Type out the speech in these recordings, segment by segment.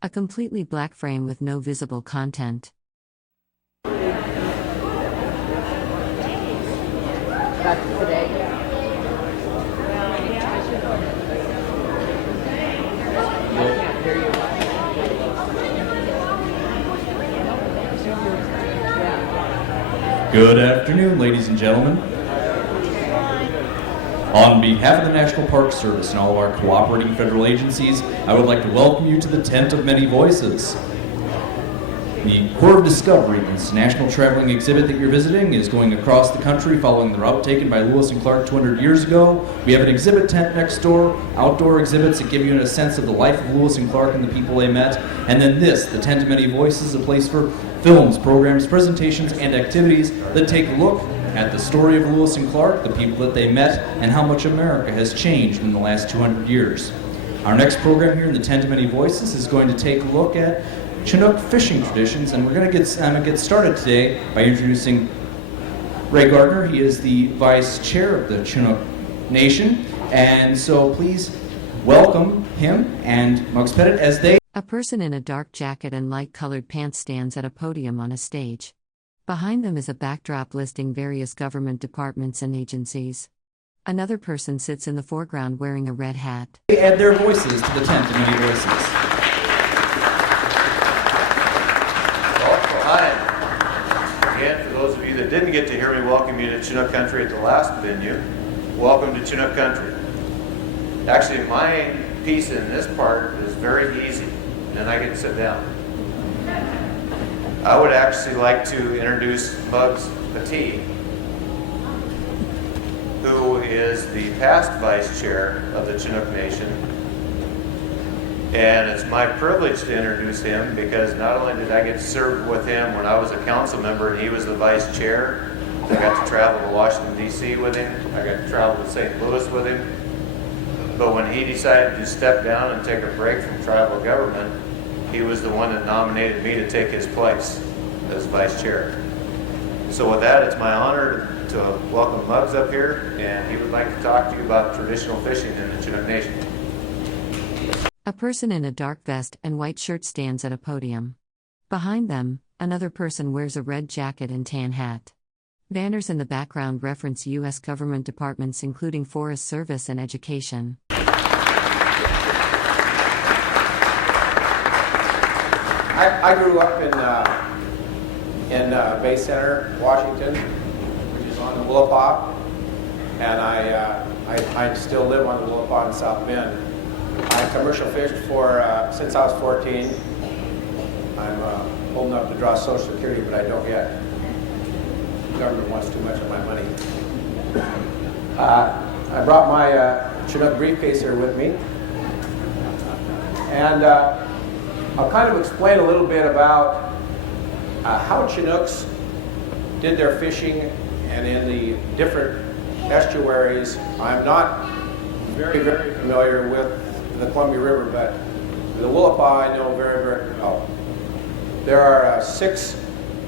A completely black frame with no visible content. That's today. Good afternoon, ladies and gentlemen. On behalf of the National Park Service and all of our cooperating federal agencies, I would like to welcome you to the Tent of Many Voices. The Corps of Discovery, this national traveling exhibit that you're visiting, is going across the country following the route taken by Lewis and Clark 200 years ago. We have an exhibit tent next door, outdoor exhibits that give you a sense of the life of Lewis and Clark and the people they met. And then this, the Tent of Many Voices, a place for films, programs, presentations, and activities that take a look at the story of Lewis and Clark, the people that they met, and how much America has changed in the last 200 years. Our next program here in the Tent of Many Voices is going to take a look at Chinook fishing traditions, and we're going to get started today by introducing Ray Gardner. He is the vice chair of the Chinook Nation, and so please welcome him and Muggs Peteet as they... A person in a dark jacket and light-colored pants stands at a podium on a stage. Behind them is a backdrop listing various government departments and agencies. Another person sits in the foreground wearing a red hat. They add their voices to the Tent of Many Voices. Hi. Again, for those of you that didn't get to hear me welcome you to Chinook Country at the last venue, welcome to Chinook Country. Actually, my piece in this part is very easy, and I get to sit down. I would actually like to introduce Muggs Peteet, who is the past vice chair of the Chinook Nation. And it's my privilege to introduce him because not only did I get to serve with him when I was a council member and he was the vice chair, I got to travel to Washington, D.C. with him, I got to travel to St. Louis with him. But when he decided to step down and take a break from tribal government, he was the one that nominated me to take his place as vice chair. So with that, it's my honor to welcome Muggs up here, and he would like to talk to you about traditional fishing in the Chinook Nation. A person in a dark vest and white shirt stands at a podium. Behind them, another person wears a red jacket and tan hat. Banners in the background reference U.S. government departments including Forest Service and Education. I grew up in Bay Center, Washington, which is on the Willapa, and I still live on the Willapa in South Bend. I commercial fished since I was 14. I'm old enough to draw Social Security, but I don't yet. The government wants too much of my money. I brought my Chinook briefcase here with me, and I'll kind of explain a little bit about how Chinooks did their fishing and in the different estuaries. I'm not very, very familiar with the Columbia River, but the Willapa I know very, very well. There are 6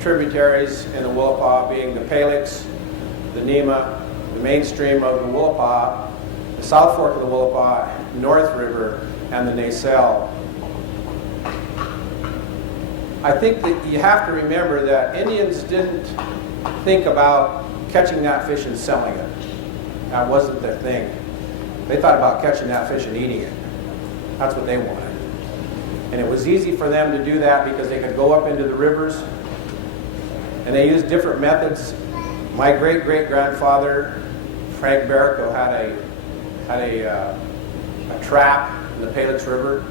tributaries in the Willapa, being the Palix, the Nema, the mainstream of the Willapa, the South Fork of the Willapa, North River, and the Nacelle. I think that you have to remember that Indians didn't think about catching that fish and selling it. That wasn't their thing. They thought about catching that fish and eating it. That's what they wanted. And it was easy for them to do that because they could go up into the rivers, and they used different methods. My great-great-grandfather, Frank Barrico, had a trap in the Palix River,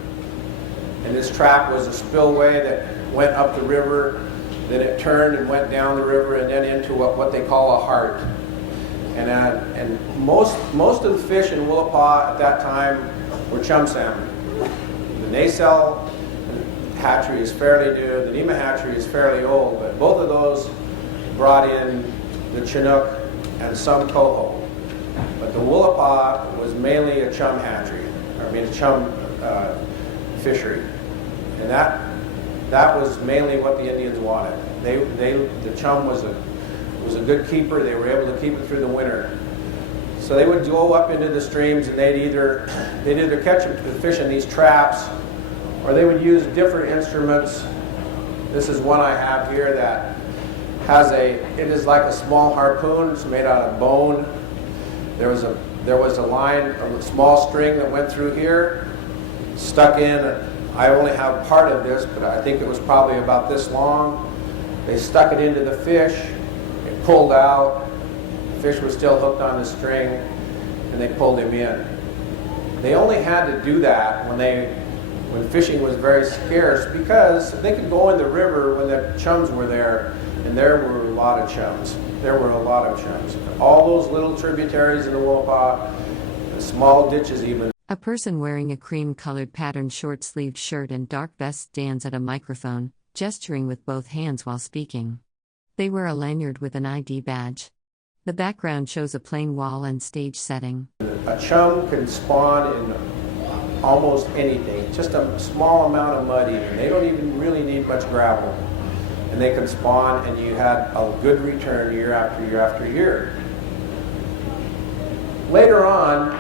and this trap was a spillway that went up the river, then it turned and went down the river and then into what they call a heart. And most of the fish in Willapa at that time were chum salmon. The Nacelle hatchery is fairly new, the Nema hatchery is fairly old, but both of those brought in the Chinook and some coho. But the Willapa was mainly a chum hatchery, a chum fishery. And that was mainly what the Indians wanted. The chum was a good keeper. They were able to keep it through the winter. So they would go up into the streams, and they'd either catch the fish in these traps, or they would use different instruments. This is one I have here that has it is like a small harpoon. It's made out of bone. There was a line, a small string that went through here, stuck in. I only have part of this, but I think it was probably about this long. They stuck it into the fish. It pulled out. The fish was still hooked on the string, and they pulled him in. They only had to do that when fishing was very scarce, because they could go in the river when the chums were there, and there were a lot of chums. All those little tributaries in the Willapa, the small ditches even. A person wearing a cream-colored patterned short-sleeved shirt and dark vest stands at a microphone, gesturing with both hands while speaking. They wear a lanyard with an ID badge. The background shows a plain wall and stage setting. A chum can spawn in almost anything, just a small amount of mud even. They don't even really need much gravel. And they can spawn, and you had a good return year after year after year. Later on,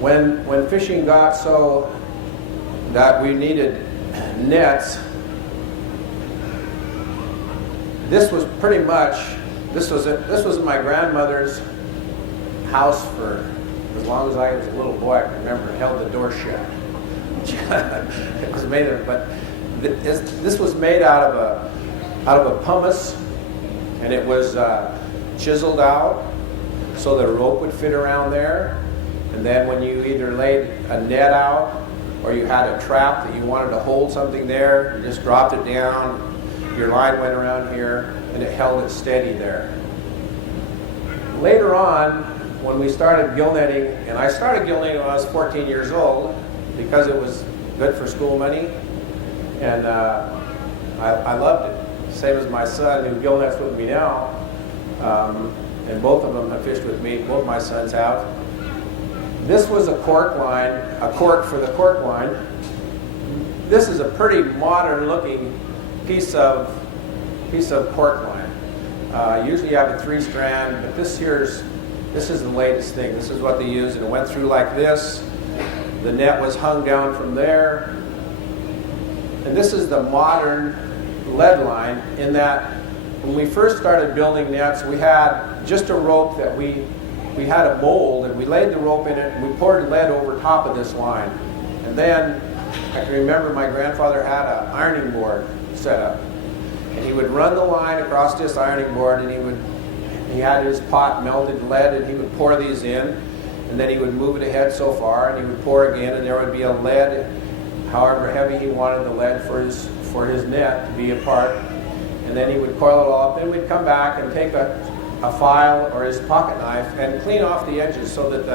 when fishing got so that we needed nets, this was pretty much, this was my grandmother's house for as long as I was a little boy. I can remember it held the door shut. It was made of, but this was made out of a pumice, and it was chiseled out so the rope would fit around there. And then when you either laid a net out or you had a trap that you wanted to hold something there, you just dropped it down, your line went around here, and it held it steady there. Later on, when we started gill netting, and I started gill netting when I was 14 years old because it was good for school money, and I loved it. Same as my son who gill nets with me now, and both of them have fished with me, both my sons have. This was a cork line, a cork for the cork line. This is a pretty modern looking piece of cork line. Usually you have a 3-strand, but this is the latest thing. This is what they used, and it went through like this. The net was hung down from there. And this is the modern lead line, in that when we first started building nets, we had just a rope that we had a mold, and we laid the rope in it, and we poured lead over top of this line. And then I can remember my grandfather had an ironing board set up, and he would run the line across this ironing board, and he had his pot melted lead, and he would pour these in, and then he would move it ahead so far, and he would pour again, and there would be a lead, however heavy he wanted the lead for his net to be a part, and then he would coil it all up. Then we'd come back and take a file or his pocket knife and clean off the edges so that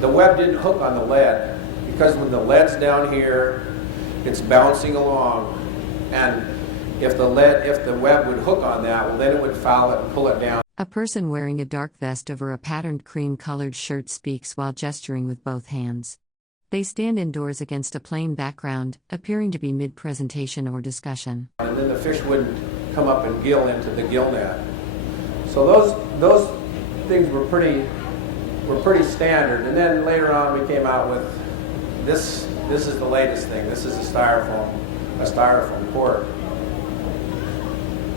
the web didn't hook on the lead, because when the lead's down here, it's bouncing along, and if the web would hook on that, well, then it would foul it and pull it down. A person wearing a dark vest over a patterned cream-colored shirt speaks while gesturing with both hands. They stand indoors against a plain background, appearing to be mid-presentation or discussion. And then the fish wouldn't come up and gill into the gill net. So those things were pretty standard. And then later on we came out with this. This is the latest thing. This is a styrofoam cork.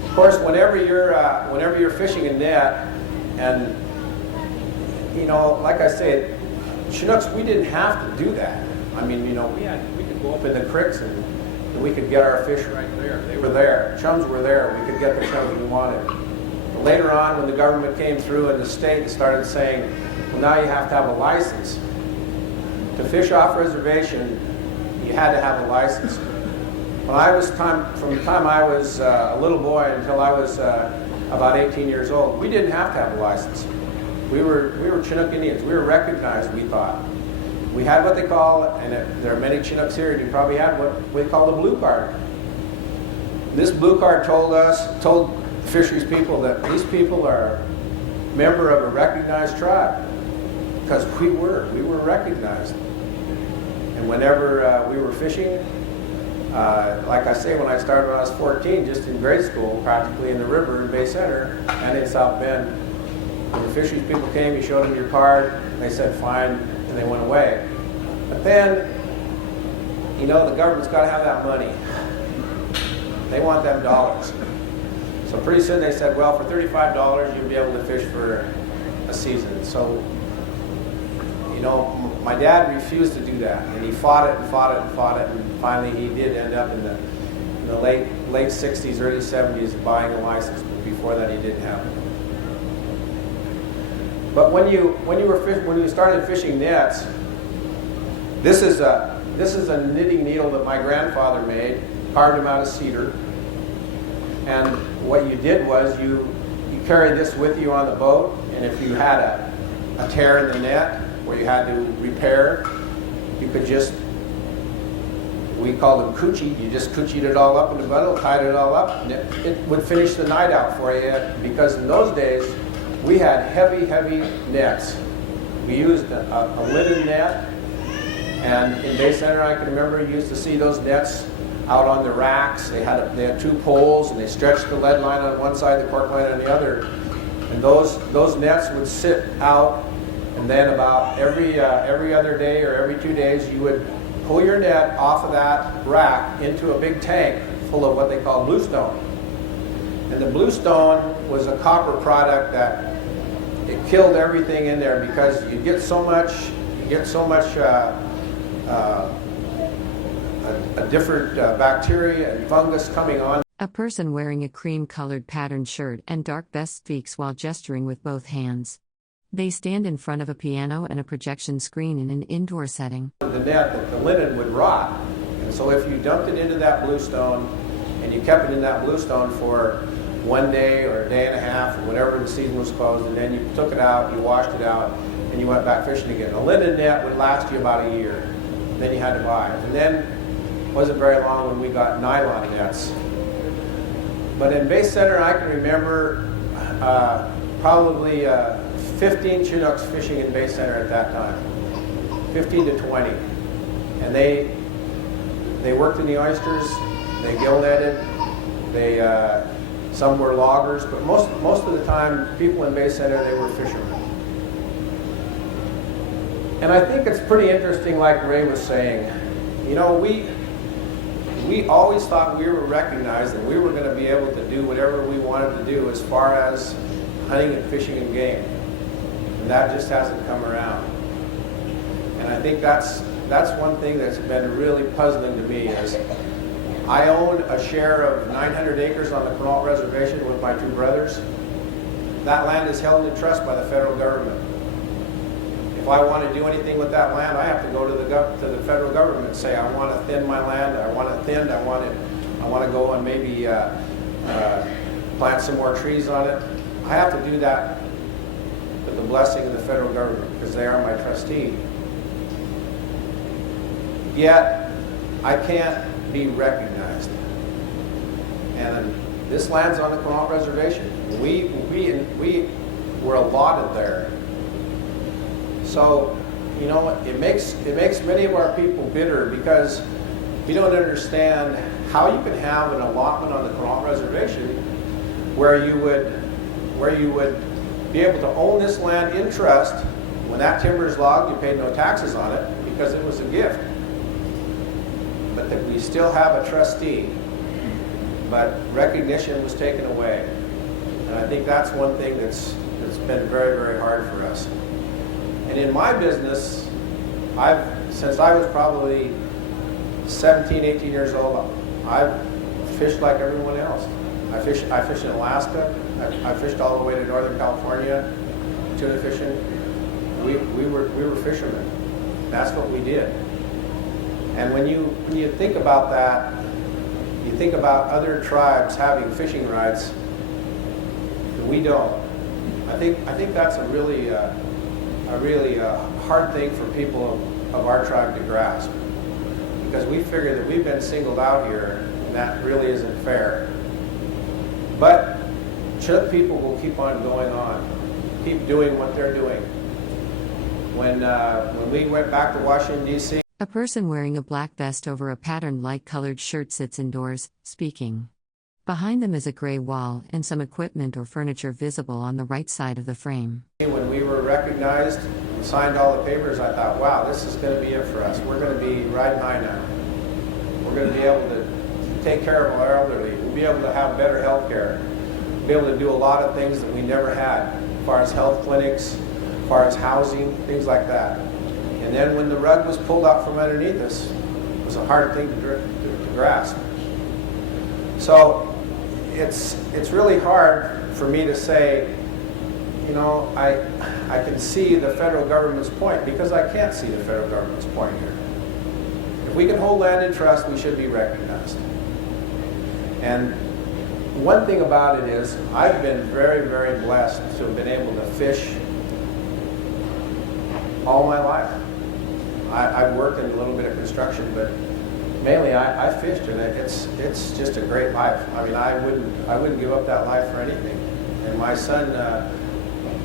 Of course, whenever you're fishing a net, and like I said, Chinooks, we didn't have to do that. I mean, we could go up in the creeks and we could get our fish right there. They were there. Chums were there. We could get the chums we wanted. But later on, when the government came through and the state started saying, well, now you have to have a license. To fish off reservation, you had to have a license. From the time I was a little boy until I was about 18 years old, we didn't have to have a license. We were Chinook Indians. We were recognized, we thought. We had what they call, and there are many Chinooks here, and you probably had what we call the blue card. This blue card told the fisheries people that these people are a member of a recognized tribe, because we were recognized. And whenever we were fishing, like I say, when I started when I was 14, just in grade school, practically in the river in Bay Center and in South Bend, when the fisheries people came, you showed them your card, and they said fine, and they went away. But then you know, the government's got to have that money. They want them dollars. So pretty soon they said, well, for $35, you'll be able to fish for a season. So, you know, my dad refused to do that, and he fought it and fought it and fought it, and finally he did end up in the late 60s, early 70s buying a license. But before that, he didn't have it. But when you started fishing nets, this is a knitting needle that my grandfather made, carved him out of cedar. And what you did was you carried this with you on the boat, and if you had a tear in the net where you had to repair, you could just, we called them coochie, you just coochied it all up in the bundle, tied it all up, and it would finish the night out for you, because in those days, we had heavy nets. We used a linen net, and in Bay Center, I can remember you used to see those nets out on the racks. They had two poles, and they stretched the lead line on one side, the cork line on the other. And those nets would sit out, and then about every other day or every 2 days, you would pull your net off of that rack into a big tank full of what they call bluestone. And the bluestone was a copper product that it killed everything in there, because you get so much a different bacteria and fungus coming on. A person wearing a cream-colored patterned shirt and dark vest speaks while gesturing with both hands. They stand in front of a piano and a projection screen in an indoor setting. The net, that the linen would rot, and so if you dumped it into that bluestone and you kept it in that bluestone for 1 day or a day and a half, or whenever the season was closed, and then you took it out, you washed it out, and you went back fishing again. A linen net would last you about a year. And then you had to buy it. And then it wasn't very long when we got nylon nets. But in Bay Center, I can remember probably 15 Chinooks fishing in Bay Center at that time, 15 to 20. And they worked in the oysters, they gill-netted, some were loggers, but most of the time, people in Bay Center, they were fishermen. And I think it's pretty interesting, like Ray was saying, you know, we always thought we were recognized and we were going to be able to do whatever we wanted to do as far as hunting and fishing and game. And that just hasn't come around. And I think that's one thing that's been really puzzling to me, is I own a share of 900 acres on the Quinault Reservation with my two brothers. That land is held in trust by the federal government. If I want to do anything with that land, I have to go to the federal government and say, I want to thin my land, I want it thinned, I want to go and maybe plant some more trees on it. I have to do that with the blessing of the federal government, because they are my trustee. Yet, I can't be recognized. And this land's on the Quinault Reservation. We were allotted there. So, you know, it makes many of our people bitter, because we don't understand how you can have an allotment on the Quinault Reservation where you would be able to own this land in trust. When that timber is logged, you paid no taxes on it because it was a gift. But that we still have a trustee, but recognition was taken away. And I think that's one thing that's been very, very hard for us. And in my business, since I was probably 17, 18 years old, I've fished like everyone else. I fished in Alaska. I fished all the way to Northern California, tuna fishing. We were fishermen. That's what we did. And when you think about that, you think about other tribes having fishing rights, and we don't. I think that's a really hard thing for people of our tribe to grasp, because we figure that we've been singled out here, and that really isn't fair. But Chinook people will keep on going on, keep doing what they're doing. When we went back to Washington, D.C., A person wearing a black vest over a patterned light-colored shirt sits indoors, speaking. Behind them is a gray wall and some equipment or furniture visible on the right side of the frame. when we were recognized and signed all the papers, I thought, wow, this is going to be it for us. We're going to be riding high now. going to be able to take care of our elderly. We'll be able to have better health care. We'll be able to do a lot of things that we never had, as far as health clinics, as far as housing, things like that. And then when the rug was pulled out from underneath us, it was a hard thing to grasp. So it's really hard for me to say, you know, I can see the federal government's point, because I can't see the federal government's point here. If we can hold land in trust, we should be recognized. And one thing about it is, I've been very, very blessed to have been able to fish all my life. I've worked in a little bit of construction, but mainly I fished, and it's just a great life. I mean, I wouldn't give up that life for anything. And my son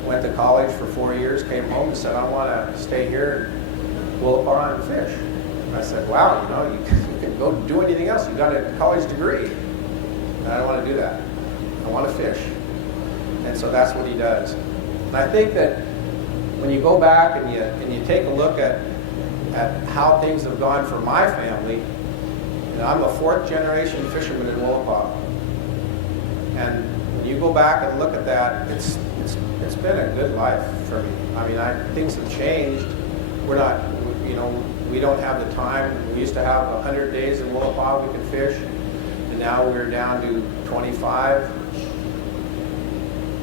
went to college for 4 years, came home and said, I want to stay here in Willapa and fish. And I said, wow, you know, you can go do anything else. You got a college degree. And I don't want to do that. I want to fish. And so that's what he does. And I think that when you go back and you take a look at how things have gone for my family, you know, I'm a 4th generation fisherman in Willapa. And when you go back and look at that, it's been a good life for me. I mean, things have changed. We're not, you know, we don't have the time. We used to have 100 days in Willapa we could fish, and now we're down to 25.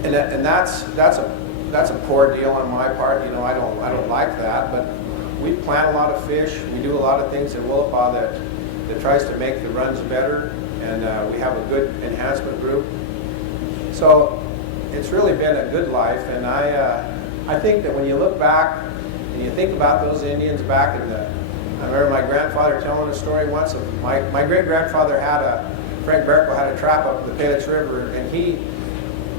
And that's a poor deal on my part. You know, I don't like that, but we plant a lot of fish. We do a lot of things in Willapa that tries to make the runs better, and we have a good enhancement group. So it's really been a good life, and I think that when you look back and you think about those Indians back in I remember my grandfather telling a story once of my great-grandfather Frank Berkel had a trap up the Peteet River, and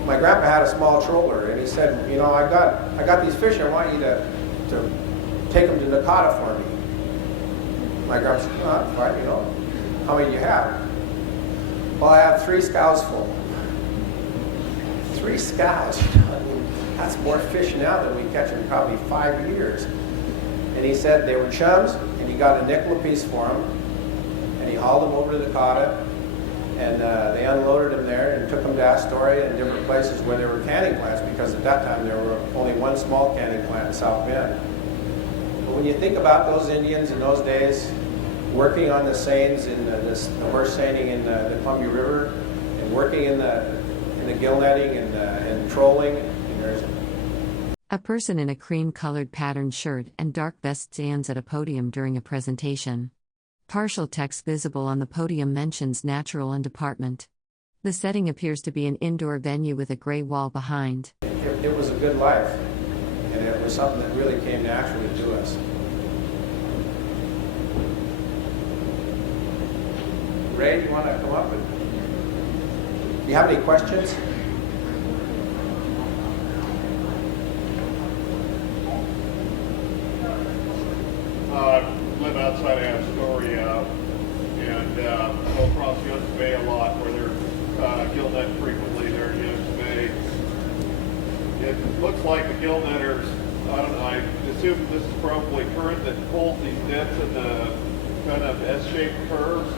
my grandpa had a small troller, and he said, you know, I got these fish, I want you to take them to Nakata for me. My grandpa said, no, that's fine, you know. How many do you have? Well, I have 3 scows full. 3 scows, you know, I mean, that's more fish now than we catch in probably 5 years. And he said they were chums, and he got a nickel apiece for them, and he hauled them over to the Nakata, and they unloaded them there and took them to Astoria and different places where there were canning plants, because at that time there were only one small canning plant in South Bend. But when you think about those Indians in those days, working on the seines in the horse seining in the Columbia River, and working in the gill-netting and trolling, and there's A person in a cream-colored patterned shirt and dark vest stands at a podium during a presentation. Partial text visible on the podium mentions natural and department. The setting appears to be an indoor venue with a gray wall behind. It was a good life, and it was something that really came naturally to us. Ray, do you want to come up? Do you have any questions? Live outside of Astoria and go across Young's Bay a lot, where they're gill net frequently there in Young's Bay. It looks like the gill netters, I assume this is probably current, that pulls these nets in the kind of S-shaped curves,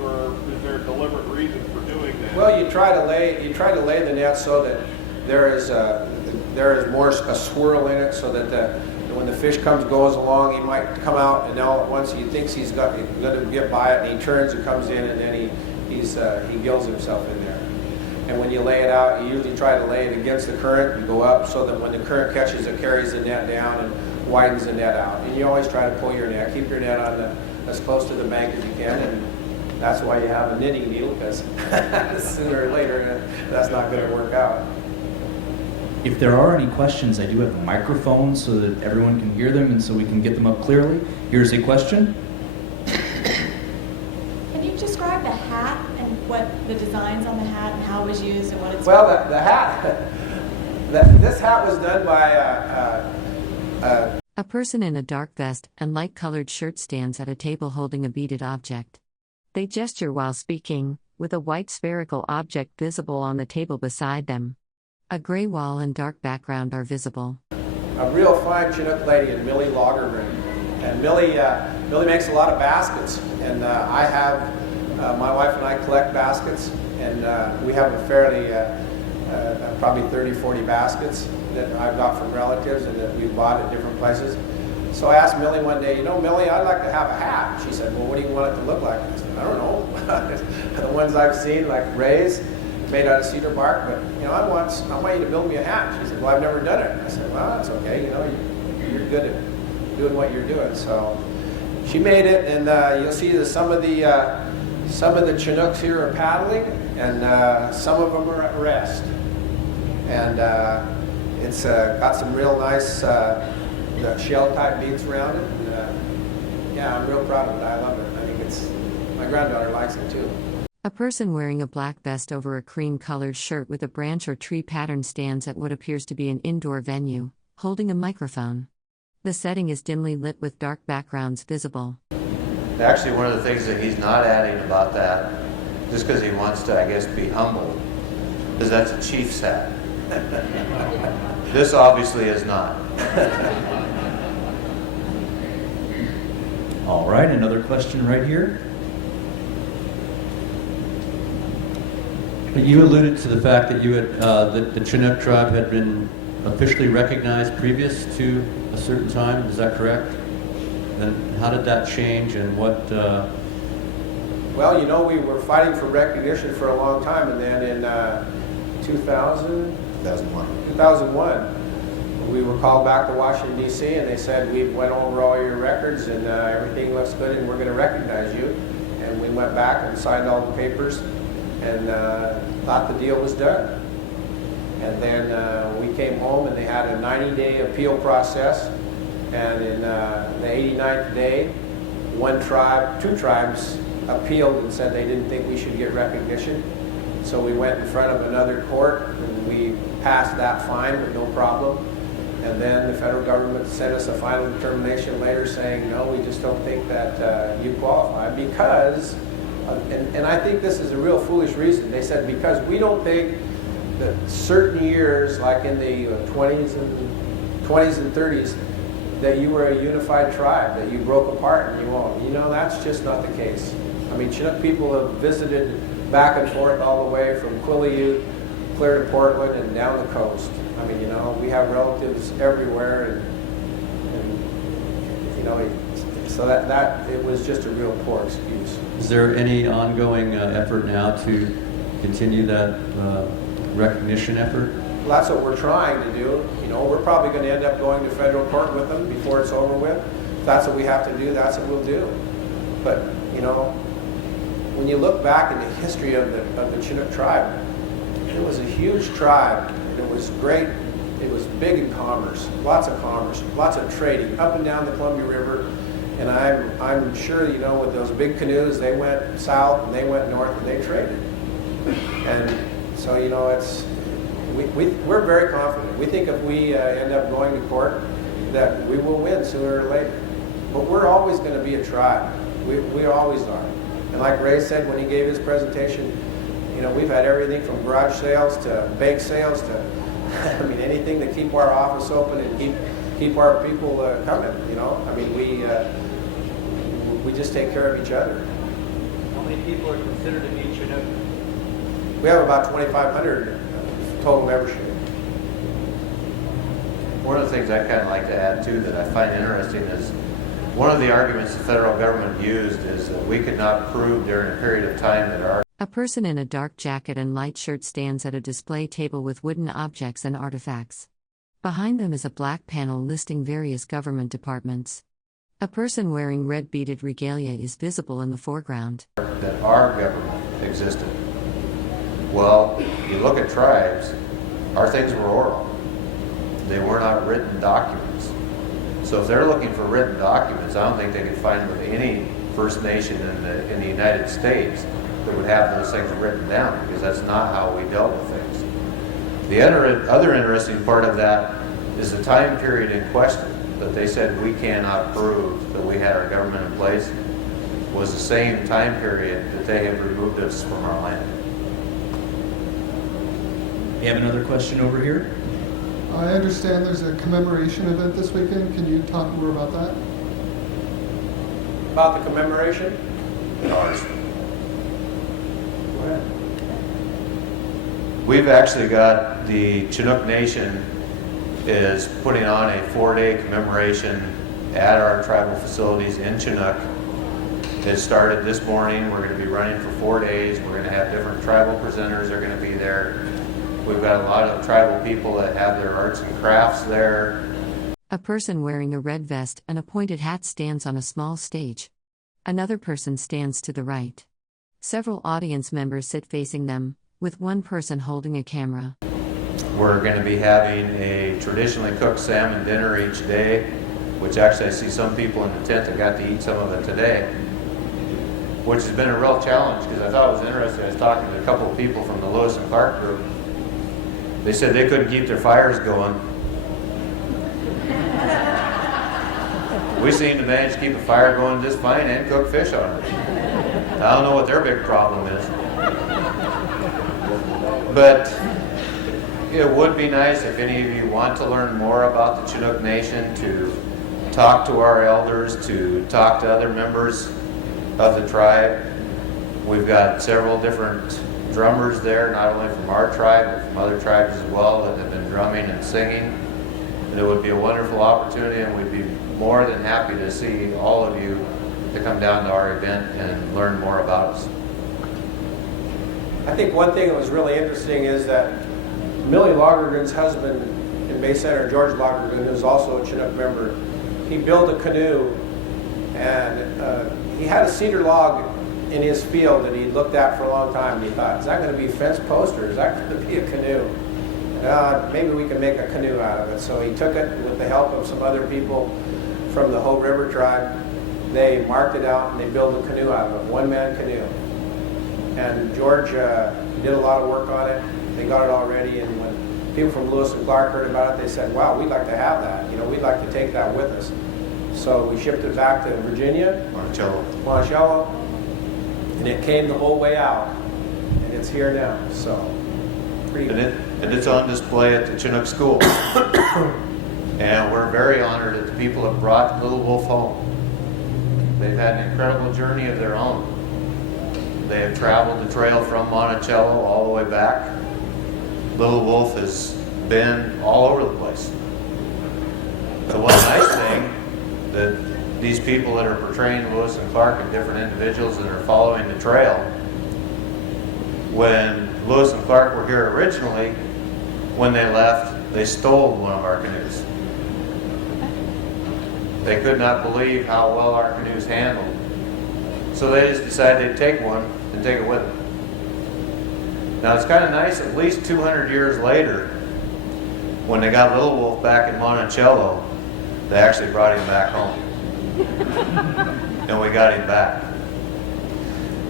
or is there a deliberate reason for doing that? Well, you try to lay the net so that there is more a swirl in it, so that when the fish goes along, he might come out, and now once he thinks he's going to get by it, and he turns and comes in, and then he gills himself in there. And when you lay it out, you usually try to lay it against the current and go up, so that when the current catches it, carries the net down and widens the net out. And you always try to pull your net, keep your net on as close to the bank as you can, and that's why you have a knitting needle, because sooner or later that's not going to work out. If there are any questions, I do have microphones so that everyone can hear them and so we can get them up clearly. Here's a question. Can you describe the hat and what the designs on the hat and how it was used and what it's Well, the hat, this hat was done by A person in a dark vest and light-colored shirt stands at a table holding a beaded object. They gesture while speaking, with a white spherical object visible on the table beside them. A gray wall and dark background are visible. a real fine Chinook lady, and Millie Lagerman. And Millie Billy makes a lot of baskets, and I have, my wife and I collect baskets, and we have a fairly, probably 30, 40 baskets that I've got from relatives and that we've bought at different places. So I asked Millie one day, you know, Millie, I'd like to have a hat. She said, well, what do you want it to look like? I said, I don't know. The ones I've seen, like Ray's, made out of cedar bark, but you know, I want you to build me a hat. She said, well, I've never done it. I said, well, that's okay. You know, you're good at doing what you're doing. So she made it, and you'll see that some of the Chinooks here are paddling, and some of them are at rest. And it's got some real nice shell-type beads around it. And, yeah, I'm real proud of it. I love it. I think my granddaughter likes it too. A person wearing a black vest over a cream-colored shirt with a branch or tree pattern stands at what appears to be an indoor venue, holding a microphone. The setting is dimly lit with dark backgrounds visible. Actually, one of the things that he's not adding about that, just because he wants to, I guess, be humble, is that's a chief's hat. This obviously is not. All right, another question right here. You alluded to the fact that you had that the Chinook tribe had been officially recognized previous to a certain time. Is that correct? And how did that change, and what? Well, you know, we were fighting for recognition for a long time, and then in 2001, we were called back to Washington, D.C., and they said, we went over all your records, and everything looks good, and we're going to recognize you. And we went back and signed all the papers, and thought the deal was done. And then we came home, and they had a 90-day appeal process, and in the 89th day, two tribes appealed and said they didn't think we should get recognition. So we went in front of another court, and we passed that fine with no problem. And then the federal government sent us a final determination later saying, no, we just don't think that you qualify because, and I think this is a real foolish reason. They said because we don't think that certain years, like in the 20s and 30s, that you were a unified tribe, that you broke apart and you won't. You know, that's just not the case. I mean, Chinook people have visited back and forth all the way from Quileute, clear to Portland, and down the coast. I mean, you know, we have relatives everywhere, and you know, so that it was just a real poor excuse. Is there any ongoing effort now to continue that recognition effort? Well, that's what we're trying to do. You know, we're probably going to end up going to federal court with them before it's over with. If that's what we have to do, that's what we'll do. But, you know, when you look back in the history of the Chinook tribe, it was a huge tribe. It was great. It was big in commerce, lots of trading up and down the Columbia River. And I'm sure, you know, with those big canoes, they went south and they went north and they traded. And so, you know, we're very confident. We think if we end up going to court, that we will win sooner or later. But we're always going to be a tribe. We always are. And like Ray said when he gave his presentation, you know, we've had everything from garage sales to bake sales to, I mean, anything to keep our office open and keep our people coming, you know. I mean, we just take care of each other. How many people are considered to be Chinook? We have about 2,500 total membership. One of the things I kind of like to add too that I find interesting is one of the arguments the federal government used is that we could not prove during a period of time that our A person in a dark jacket and light shirt stands at a display table with wooden objects and artifacts. Behind them is a black panel listing various government departments. A person wearing red beaded regalia is visible in the foreground. that our government existed. Well, you look at tribes, our things were oral. They were not written documents. So if they're looking for written documents, I don't think they could find with any First Nation in the United States that would have those things written down, because that's not how we dealt with things. The other interesting part of that is the time period in question that they said we cannot prove that we had our government in place was the same time period that they have removed us from our land. We have another question over here. I understand there's a commemoration event this weekend. Can you talk more about that? about the commemoration? Ours. We've actually got the Chinook Nation is putting on a 4-day commemoration at our tribal facilities in Chinook. It started this morning. We're going to be running for 4 days. We're going to have different tribal presenters are going to be there. We've got a lot of tribal people that have their arts and crafts there. A person wearing a red vest and a pointed hat stands on a small stage. Another person stands to the right. Several audience members sit facing them, with one person holding a camera. We're going to be having a traditionally cooked salmon dinner each day, which actually I see some people in the tent that got to eat some of it today, which has been a real challenge because I thought it was interesting. I was talking to a couple of people from the Lewis and Clark group. They said they couldn't keep their fires going. We seem to manage to keep a fire going just fine and cook fish on it. I don't know what their big problem is. But it would be nice if any of you want to learn more about the Chinook Nation, to talk to our elders, to talk to other members of the tribe. We've got several different drummers there, not only from our tribe, but from other tribes as well, that have been drumming and singing. And it would be a wonderful opportunity, and we'd be more than happy to see all of you to come down to our event and learn more about us. I think one thing that was really interesting is that Millie Lonergan's husband in Bay Center, George Logan, who's also a Chinook member, he built a canoe, and he had a cedar log in his field that he looked at for a long time. And he thought, is that going to be a fence post or is that going to be a canoe? Maybe we can make a canoe out of it. So he took it with the help of some other people from the Hope River tribe. They marked it out and they built a canoe out of it, one-man canoe. And George did a lot of work on it. They got it all ready, and when people from Lewis and Clark heard about it, they said, wow, we'd like to have that. You know, we'd like to take that with us. So we shipped it back to Virginia, Monticello, and it came the whole way out, and it's here now. So pretty good. And it's on display at the Chinook School. And we're very honored that the people have brought Little Wolf home. They've had an incredible journey of their own. They have traveled the trail from Monticello all the way back. Little Wolf has been all over the place. The one nice thing that these people that are portraying Lewis and Clark and different individuals that are following the trail, when Lewis and Clark were here originally, when they left, they stole one of our canoes. They could not believe how well our canoes handled. So they just decided they'd take one and take it with them. Now it's kind of nice, at least 200 years later, when they got Little Wolf back in Monticello, they actually brought him back home. And we got him back.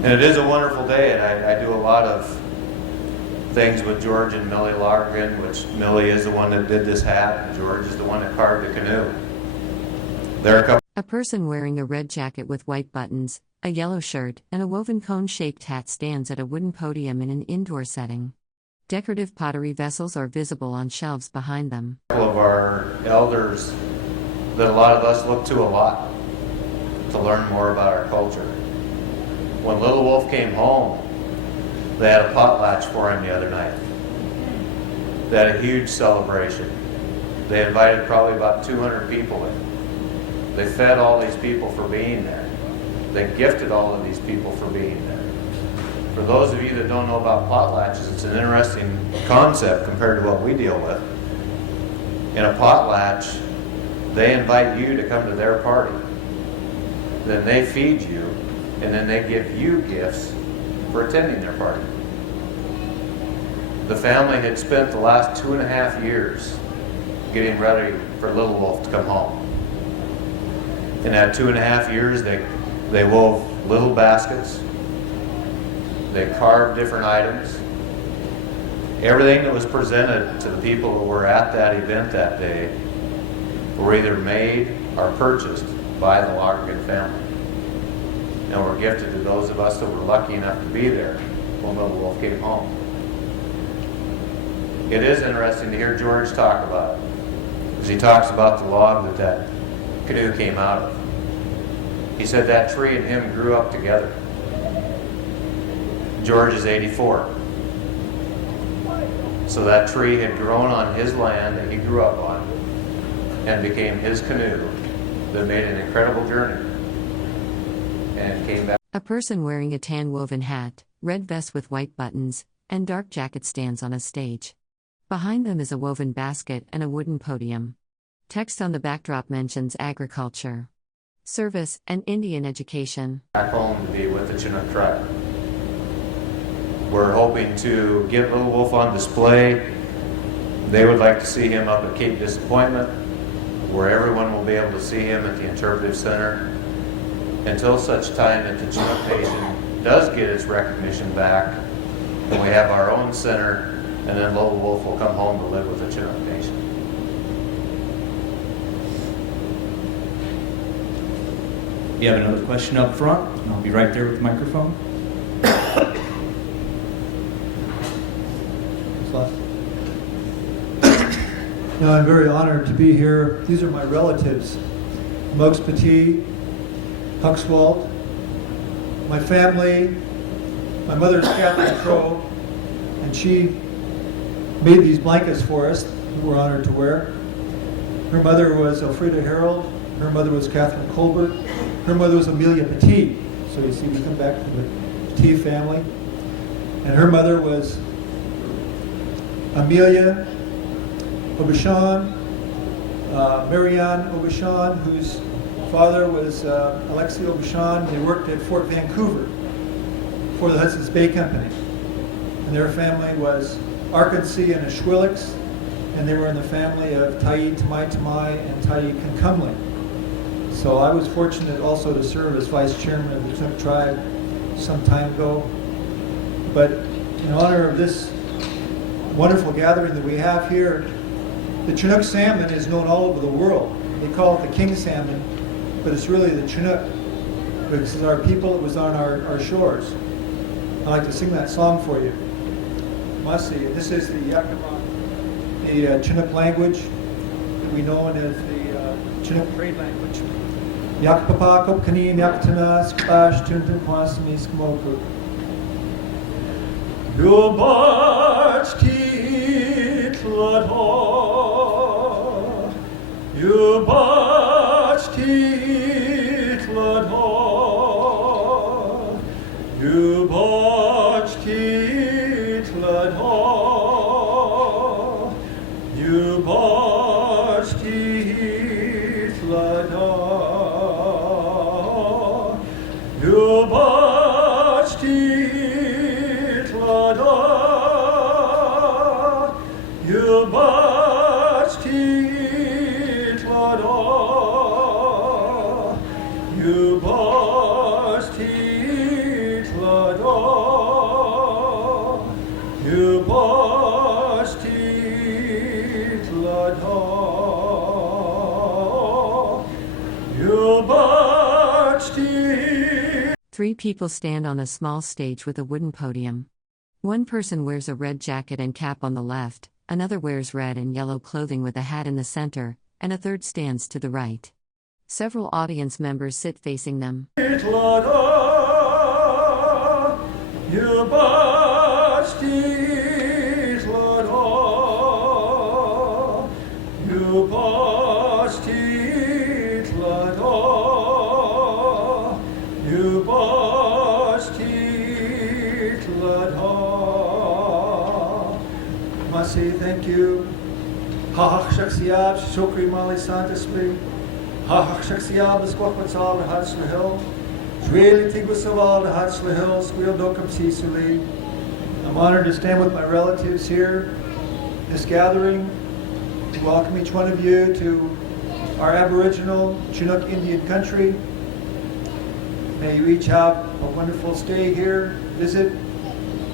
And it is a wonderful day, and I do a lot of things with George and Millie Lonergan, which Millie is the one that did this hat, and George is the one that carved the canoe. There are a couple. A person wearing a red jacket with white buttons, a yellow shirt, and a woven cone-shaped hat stands at a wooden podium in an indoor setting. Decorative pottery vessels are visible on shelves behind them. A couple of our elders that a lot of us look to a lot to learn more about our culture. When Little Wolf came home, they had a potlatch for him the other night. They had a huge celebration. They invited probably about 200 people in. They fed all these people for being there. They gifted all of these people for being there. For those of you that don't know about potlatches, it's an interesting concept compared to what we deal with. In a potlatch, they invite you to come to their party. Then they feed you, and then they give you gifts for attending their party. The family had spent the last 2.5 years getting ready for Little Wolf to come home. In that 2.5 years, they wove little baskets. They carved different items. Everything that was presented to the people who were at that event that day were either made or purchased by the Lonergan family, and were gifted to those of us that were lucky enough to be there when Little Wolf came home. It is interesting to hear George talk about it, as he talks about the log that canoe came out of. He said that tree and him grew up together. George is 84. So that tree had grown on his land that he grew up on and became his canoe that made an incredible journey and came back. A person wearing a tan woven hat, red vest with white buttons, and dark jacket stands on a stage. Behind them is a woven basket and a wooden podium. Text on the backdrop mentions agriculture, service, and Indian education. Back home to be with the Chinook tribe. We're hoping to get Little Wolf on display. They would like to see him up at Cape Disappointment, where everyone will be able to see him at the Interpretive Center, until such time that the Chinook Nation does get its recognition back, and we have our own center, and then Little Wolf will come home to live with the Chinook Nation. You have another question up front, and I'll be right there with the microphone. Now, I'm very honored to be here. These are my relatives, Muggs Peteet, Huxwald, my family. My mother's Catherine Crow, and she made these blankets for us that we're honored to wear. Her mother was Elfrida Harold. Her mother was Catherine Colbert. Her mother was Amelia Peteet. So you see, we come back from the Peteet family. And her mother was Amelia Aubuchon, Marianne Aubuchon, whose father was Alexis Aubuchon. They worked at Fort Vancouver for the Hudson's Bay Company. And their family was Arkansas and Ashwillix, and they were in the family of Tai Tamai Tamai and Tai Kankumling. So I was fortunate also to serve as vice chairman of the Chinook tribe some time ago. But in honor of this wonderful gathering that we have here, the Chinook salmon is known all over the world. They call it the king salmon, but it's really the Chinook, because it's our people, it was on our shores. I'd like to sing that song for you. Masi, this is the Yakima, the Chinook language that we know as the Chinook trade language. Yakpapa kopkanim yaktana splash tuntun kwasmi skmoku. Yubachti tlato. Yubachti tlato. Yubachti tlato. Yubachti tlato. Yubachti tlato. Yubachti tlato. Yubachti tlato. Yubachti tlato. Yubachti. Three people stand on a small stage with a wooden podium. One person wears a red jacket and cap on the left, another wears red and yellow clothing with a hat in the center, and a third stands to the right. Several audience members sit facing them. Masi, thank you. Hahach shaksiab, shokri mali santasli. Hahach shaksiab, is kwakwatal, the hats the hill. Really tigwasaval, the hats the hill, squeal dokam sisuli. I'm honored to stand with my relatives here, this gathering, to welcome each one of you to our Aboriginal Chinook Indian country. May you each have a wonderful stay here, visit,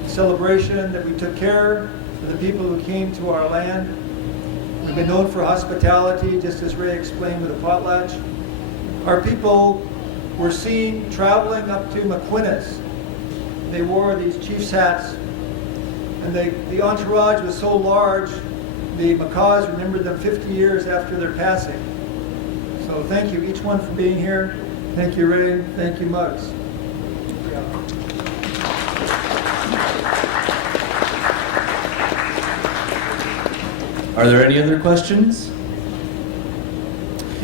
celebration that we took care of the people who came to our land. We've been known for hospitality, just as Ray explained with the potlatch. Our people were seen traveling up to Maquinas. They wore these chief's hats, and the entourage was so large, the macaws remembered them 50 years after their passing. So thank you, each one, for being here. Thank you, Ray. Thank you, Muggs. Are there any other questions?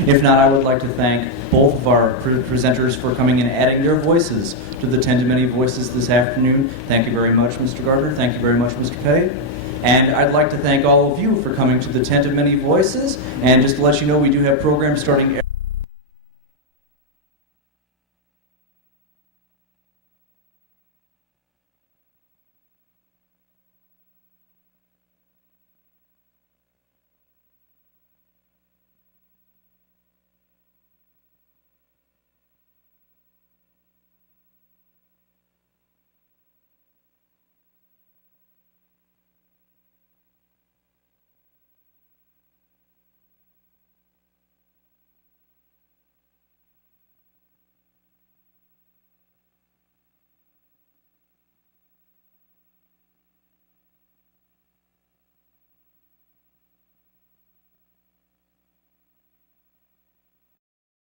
If not, I would like to thank both of our presenters for coming and adding their voices to the 10 to Many Voices this afternoon. Thank you very much, Mr. Gardner. Thank you very much, Mr. Pei. And I'd like to thank all of you for coming to the 10 to Many Voices. And just to let you know, we do have programs starting